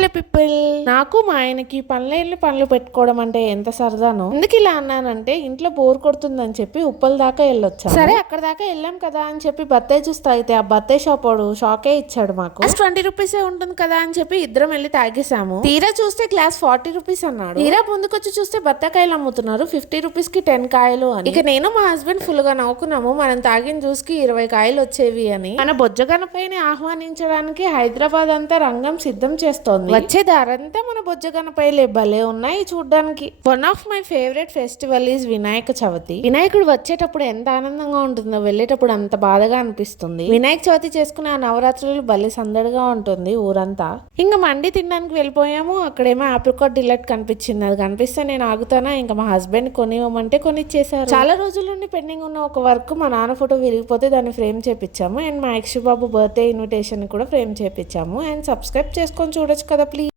Hello people, నాకు మా ఆయనకి పనులు పెట్టుకోవడం అంటే ఎంత సరదానో. ఎందుకు ఇలా అన్నానంటే ఇంట్లో బోర్ కొడుతుందని చెప్పి ఉప్పల్ దాకా వెళ్ళొచ్చా. సరే అక్కడ దాకా వెళ్ళాం కదా అని చెప్పి బత్తాయి చూస్తే అయితే ఆ బత్తాయి షాప్ వాడు షాకే ఇచ్చాడు. మాకు 20 రూపీసే ఉంటుంది కదా అని చెప్పి ఇద్దరం వెళ్ళి తాగేసాము. తీరా చూస్తే గ్లాస్ 40 రూపీస్ అన్నాడు. తీరా ముందుకొచ్చి చూస్తే బత్తాకాయలు అమ్ముతున్నారు 50 రూపీస్ కి 10 కాయలు అని. ఇక నేను మా హస్బెండ్ ఫుల్ గా నవ్వుకున్నాము, మనం తాగిన జ్యూస్ కి 20 కాయలు వచ్చేవి అని. మన బొజ్జగనపైని ఆహ్వానించడానికి హైదరాబాద్ అంతా రంగం సిద్ధం చేస్తోంది. వచ్చే దారంతా మన బొజ్జగనపైలే భలే ఉన్నాయి చూడ్డానికి. One of my favourite festival is Vinayaka Chavithi. వినాయకుడు వచ్చేటప్పుడు ఎంత ఆనందంగా ఉంటుందో, వెళ్ళేటప్పుడు అంత బాధగా అనిపిస్తుంది. వినాయక చవితి చేసుకునే ఆ నవరాత్రులు భలే సందడిగా ఉంటుంది ఊరంతా. ఇంకా మండి తినడానికి వెళ్ళిపోయాము. అక్కడేమో ఆప్రికాట్ డిలైట్ కనిపించింది. అది కనిపిస్తే నేను ఆగుతానా, ఇంకా మా హస్బెండ్ కొనివ్వమంటే కొనిచ్చేసారు. చాలా రోజుల నుండి పెండింగ్ ఉన్న ఒక వర్క్, మా నాన్న ఫోటో విరిగిపోతే దాన్ని ఫ్రేమ్ చేపించాము. అండ్ మా యక్షు బాబు బర్త్డే ఇన్విటేషన్ కూడా ఫ్రేమ్ చేపించాము. అండ్ సబ్స్క్రైబ్ చేసుకొని చూడొచ్చు కదా ప్లీజ్.